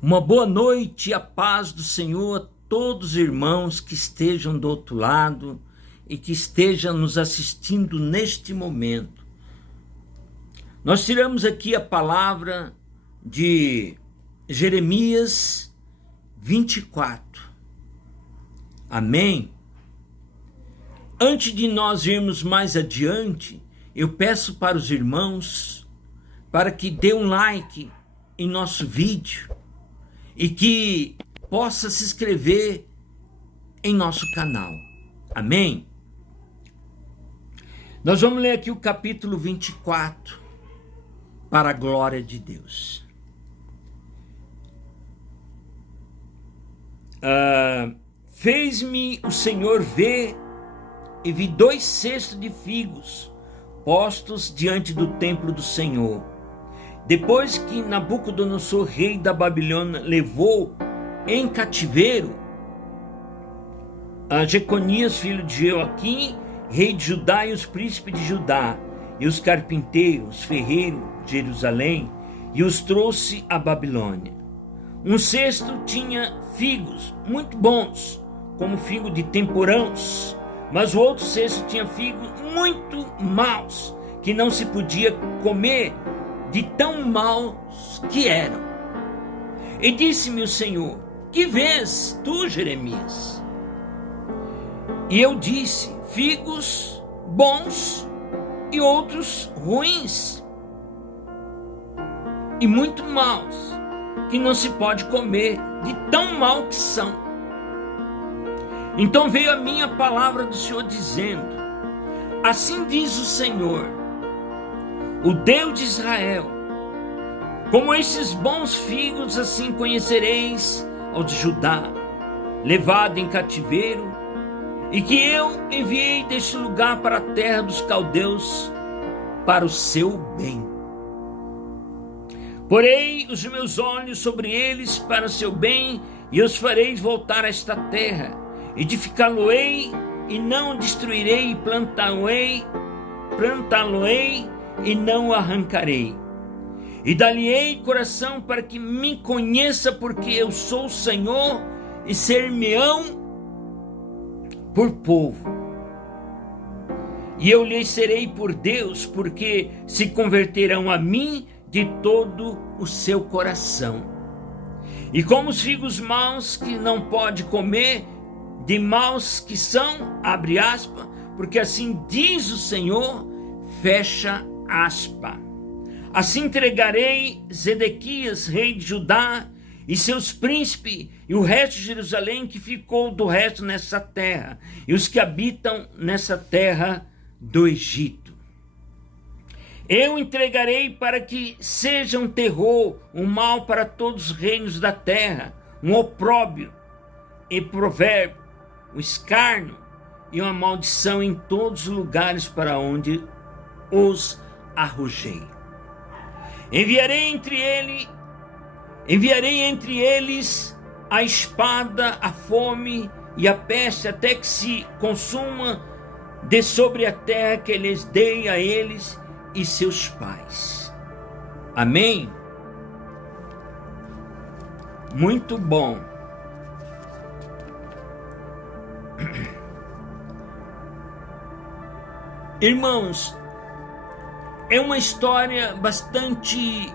Uma boa noite e a paz do Senhor a todos os irmãos que estejam do outro lado e que estejam nos assistindo neste momento. Nós tiramos aqui a palavra de Jeremias 24. Amém? Antes de nós irmos mais adiante, eu peço para os irmãos para que dê um like em nosso vídeo e que possa se inscrever em nosso canal. Amém? Nós vamos ler aqui o capítulo 24, para a glória de Deus. Fez-me o Senhor ver e vi 2 cestos de figos postos diante do templo do Senhor. Depois que Nabucodonosor, rei da Babilônia, levou em cativeiro a Jeconias, filho de Joaquim, rei de Judá, e os príncipes de Judá, e os carpinteiros, ferreiros de Jerusalém, e os trouxe à Babilônia. Um cesto tinha figos muito bons, como figo de temporãos, mas o outro cesto tinha figos muito maus, que não se podia comer, de tão maus que eram. E disse-me o Senhor: que vês tu, Jeremias? E eu disse: figos bons e outros ruins, e muito maus, que não se pode comer, de tão mal que são. Então veio a mim a palavra do Senhor dizendo: assim diz o Senhor, o Deus de Israel: como esses bons figos, assim conhecereis aos de Judá, levado em cativeiro, e que eu enviei deste lugar para a terra dos caldeus, para o seu bem. Porei os meus olhos sobre eles para o seu bem, e os farei voltar a esta terra. Edificá-lo-ei e não destruirei, e plantá-lo-ei e não o arrancarei. E dar-lhe-ei coração para que me conheça, porque eu sou o Senhor, e ser-me-ão por povo. E eu lhes serei por Deus, porque se converterão a mim de todo o seu coração. E como os figos maus que não pode comer, de maus que são, abre aspas, porque assim diz o Senhor, fecha aspas. Assim entregarei Zedequias, rei de Judá, e seus príncipes, e o resto de Jerusalém que ficou do resto nessa terra, e os que habitam nessa terra do Egito. Eu entregarei para que seja um terror, um mal para todos os reinos da terra, um opróbrio e provérbio, um escárnio e uma maldição em todos os lugares para onde os arrojei. Enviarei entre eles a espada, a fome e a peste, até que se consuma de sobre a terra que lhes dei a eles e seus pais. Amém? Muito bom. Irmãos, é uma história bastante,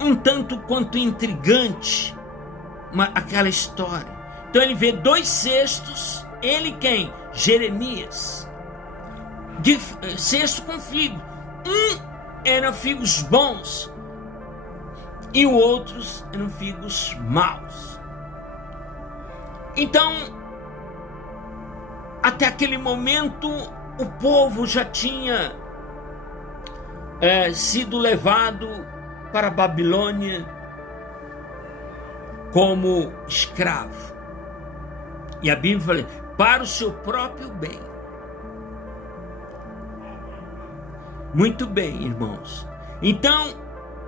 um tanto quanto intrigante, aquela história. Então ele vê 2 cestos, ele quem? Jeremias, de cesto com figo. Um eram figos bons e os outros eram figos maus. Então, até aquele momento, o povo já tinha sido levado para a Babilônia como escravo. E a Bíblia fala, para o seu próprio bem. Muito bem, irmãos. Então,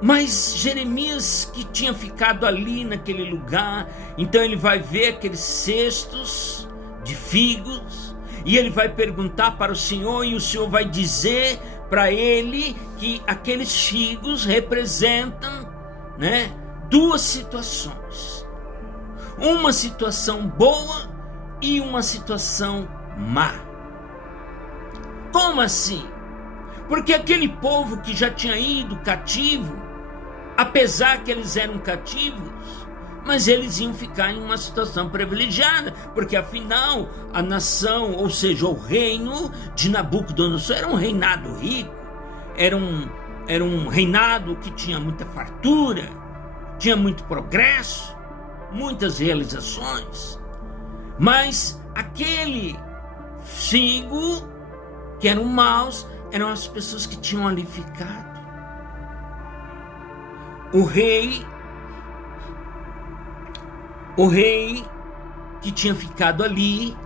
mas Jeremias, que tinha ficado ali naquele lugar, então ele vai ver aqueles cestos de figos, e ele vai perguntar para o Senhor, e o Senhor vai dizer para ele que aqueles figos representam né, duas situações. Uma situação boa e uma situação má. Como assim? Porque aquele povo que já tinha ido cativo, apesar que eles eram cativos, mas eles iam ficar em uma situação privilegiada, porque afinal a nação, ou seja, o reino de Nabucodonosor era um reinado rico, era um reinado que tinha muita fartura, tinha muito progresso, muitas realizações. Mas aquele figo que eram maus eram as pessoas que tinham ali ficado. O rei que tinha ficado ali,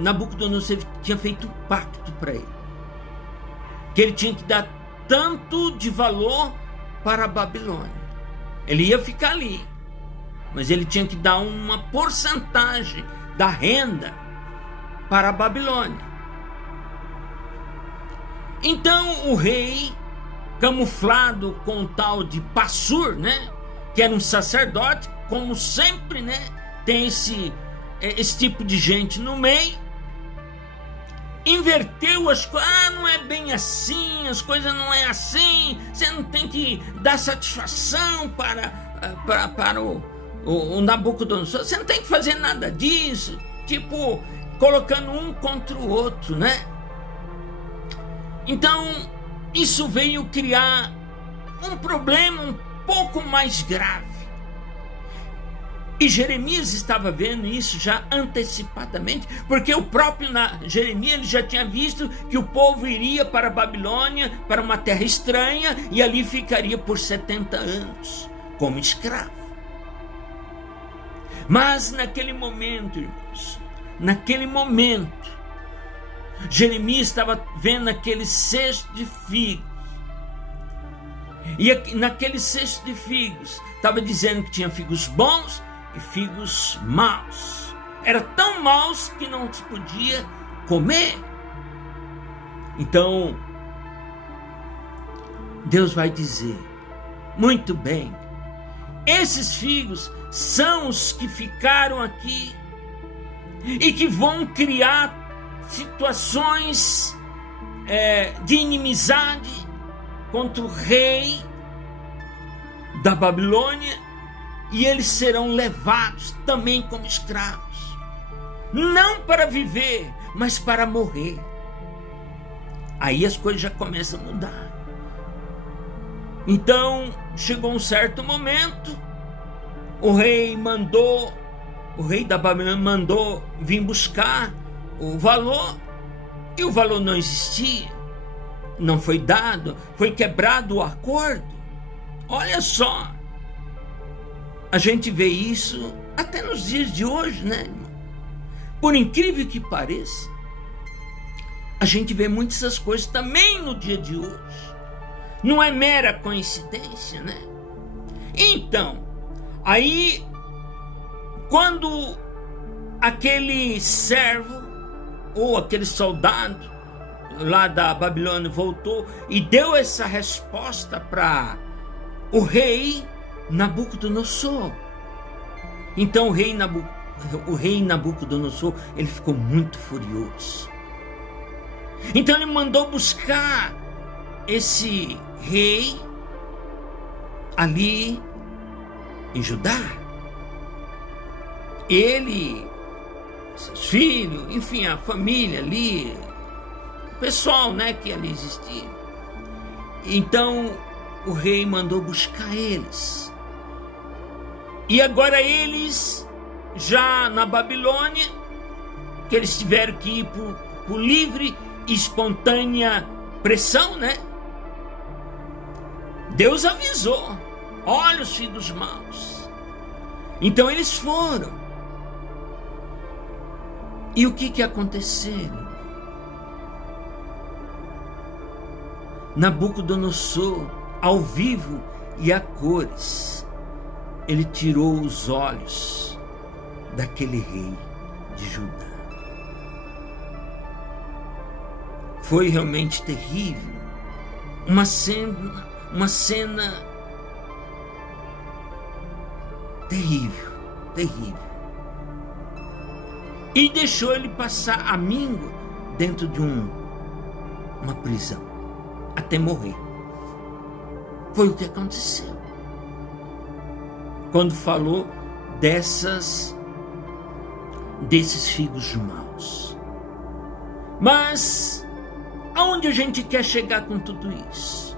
Nabucodonosor tinha feito um pacto para ele, que ele tinha que dar tanto de valor para a Babilônia. Ele ia ficar ali, mas ele tinha que dar uma porcentagem da renda para a Babilônia. Então o rei, camuflado com o tal de Passur, né, que era um sacerdote, como sempre, né, tem esse tipo de gente no meio, inverteu as coisas. Não é bem assim, as coisas não é assim, você não tem que dar satisfação para o Nabucodonosor, você não tem que fazer nada disso, tipo, colocando um contra o outro, né? Então, isso veio criar um problema um pouco mais grave. E Jeremias estava vendo isso já antecipadamente, porque o próprio Jeremias ele já tinha visto que o povo iria para a Babilônia, para uma terra estranha, e ali ficaria por 70 anos como escravo. Mas naquele momento, irmãos, Jeremias estava vendo aquele cesto de figos, e naquele cesto de figos estava dizendo que tinha figos bons e figos maus. Era tão maus que não se podia comer. Então Deus vai dizer: muito bem, esses figos são os que ficaram aqui e que vão criar situações de inimizade contra o rei da Babilônia, e eles serão levados também como escravos, não para viver, mas para morrer. Aí as coisas já começam a mudar. Então chegou um certo momento, o rei da Babilônia mandou vir buscar o valor, e o valor não existia, não foi dado, foi quebrado o acordo. Olha só, a gente vê isso até nos dias de hoje, né, irmão? Por incrível que pareça, a gente vê muitas dessas coisas também no dia de hoje. Não é mera coincidência, né? Então, aí, quando aquele servo ou aquele soldado lá da Babilônia voltou e deu essa resposta para o rei Nabucodonosor, então o rei Nabucodonosor ele ficou muito furioso. Então ele mandou buscar esse rei ali em Judá, ele, seus filhos, enfim, a família ali, o pessoal, né, que ali existia. Então o rei mandou buscar eles, e agora eles já na Babilônia, que eles tiveram que ir por livre e espontânea pressão, né? Deus avisou: olha os filhos maus. Então eles foram. E o que aconteceu? Nabucodonosor, ao vivo e a cores, ele tirou os olhos daquele rei de Judá. Foi realmente terrível. Uma cena uma cena terrível, terrível. E deixou ele passar a míngua dentro de uma prisão, até morrer. Foi o que aconteceu. Quando falou desses figos maus. Mas aonde a gente quer chegar com tudo isso?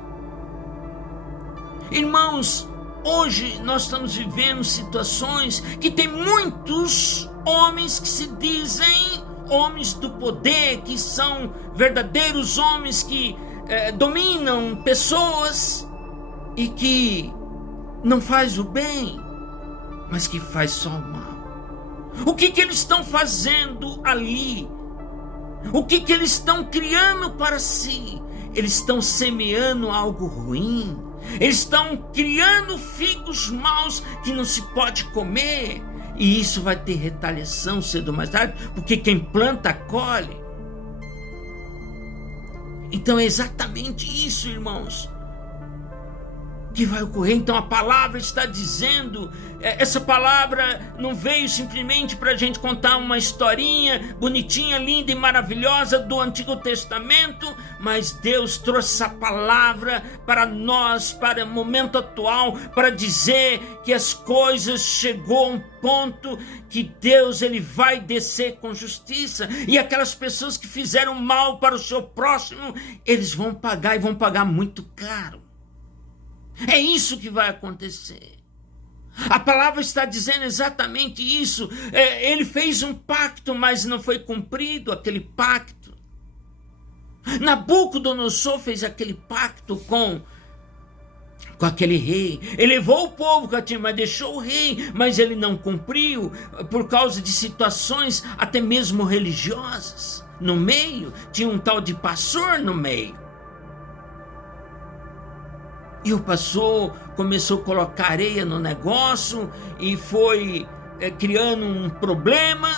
Irmãos, hoje nós estamos vivendo situações que tem muitos homens que se dizem homens do poder, que são verdadeiros homens que dominam pessoas e que não faz o bem, mas que faz só o mal. O que eles estão fazendo ali? O que eles estão criando para si? Eles estão semeando algo ruim. Eles estão criando figos maus que não se pode comer. E isso vai ter retaliação cedo ou mais tarde, porque quem planta, colhe. Então é exatamente isso, irmãos, que vai ocorrer. Então a palavra está dizendo, essa palavra não veio simplesmente para a gente contar uma historinha bonitinha, linda e maravilhosa do Antigo Testamento, mas Deus trouxe essa palavra para nós, para o momento atual, para dizer que as coisas chegou a um ponto que Deus ele vai descer com justiça, e aquelas pessoas que fizeram mal para o seu próximo, eles vão pagar, e vão pagar muito caro. É isso que vai acontecer. A palavra está dizendo exatamente isso. Ele fez um pacto, mas não foi cumprido aquele pacto. Nabucodonosor fez aquele pacto com aquele rei. Ele levou o povo cativo, mas deixou o rei, mas ele não cumpriu por causa de situações até mesmo religiosas. No meio, tinha um tal de pastor no meio. E o pastor começou a colocar areia no negócio e foi criando um problema,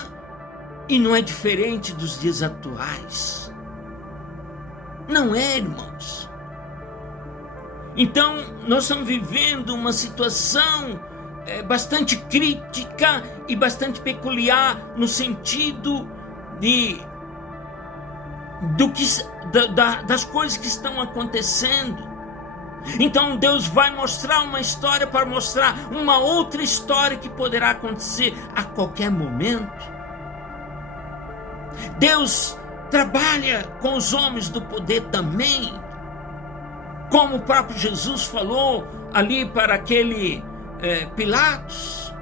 e não é diferente dos dias atuais. Não é, irmãos. Então, nós estamos vivendo uma situação bastante crítica e bastante peculiar no sentido das coisas que estão acontecendo. Então Deus vai mostrar uma história para mostrar uma outra história que poderá acontecer a qualquer momento. Deus trabalha com os homens do poder também, como o próprio Jesus falou ali para aquele Pilatos: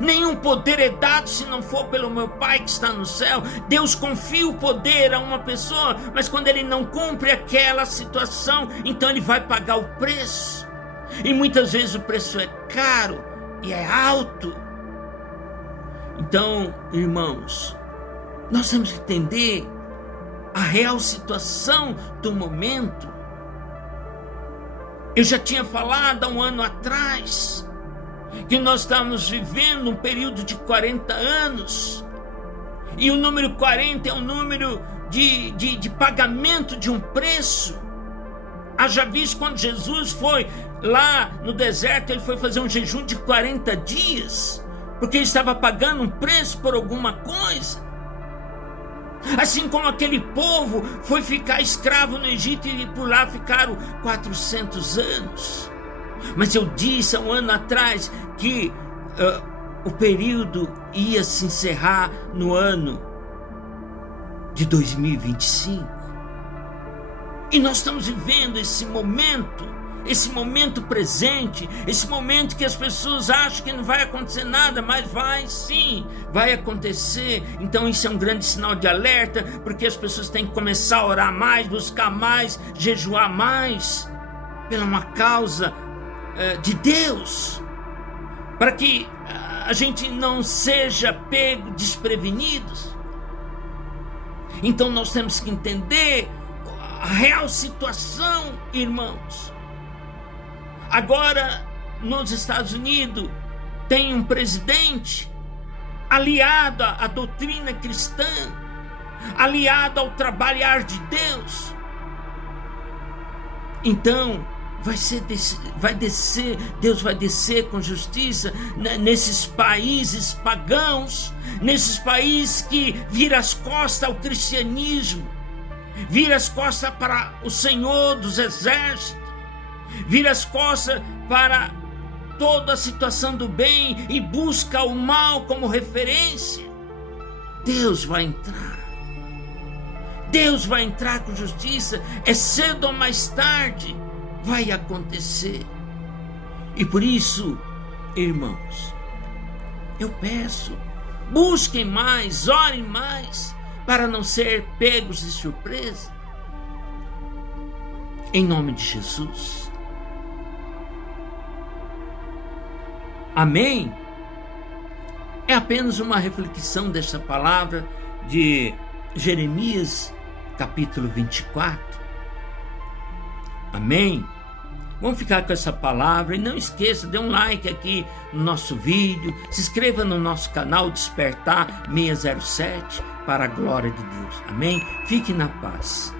nenhum poder é dado se não for pelo meu Pai que está no céu. Deus confia o poder a uma pessoa, mas quando ele não cumpre aquela situação, então ele vai pagar o preço. E muitas vezes o preço é caro e é alto. Então, irmãos, nós temos que entender a real situação do momento. Eu já tinha falado há um ano atrás que nós estamos vivendo um período de 40 anos, e o número 40 é um número de pagamento de um preço. Haja visto quando Jesus foi lá no deserto, ele foi fazer um jejum de 40 dias, porque ele estava pagando um preço por alguma coisa. Assim como aquele povo foi ficar escravo no Egito, e por lá ficaram 400 anos. Mas eu disse há um ano atrás que o período ia se encerrar no ano de 2025. E nós estamos vivendo esse momento presente, esse momento que as pessoas acham que não vai acontecer nada, mas vai sim, vai acontecer. Então isso é um grande sinal de alerta, porque as pessoas têm que começar a orar mais, buscar mais, jejuar mais, pela uma causa de Deus, para que a gente não seja pego desprevenidos. Então nós temos que entender a real situação, irmãos. Agora, nos Estados Unidos, tem um presidente aliado à doutrina cristã, aliado ao trabalhar de Deus. Então Deus vai descer com justiça nesses países pagãos, nesses países que viram as costas ao cristianismo, viram as costas para o Senhor dos Exércitos, viram as costas para toda a situação do bem e busca o mal como referência. Deus vai entrar. Deus vai entrar com justiça. É cedo ou mais tarde vai acontecer. E por isso, irmãos, eu peço, busquem mais, orem mais, para não ser pegos de surpresa. Em nome de Jesus. Amém? É apenas uma reflexão dessa palavra de Jeremias, capítulo 24. Amém? Vamos ficar com essa palavra e não esqueça, dê um like aqui no nosso vídeo, se inscreva no nosso canal Despertar 607 para a glória de Deus. Amém? Fique na paz.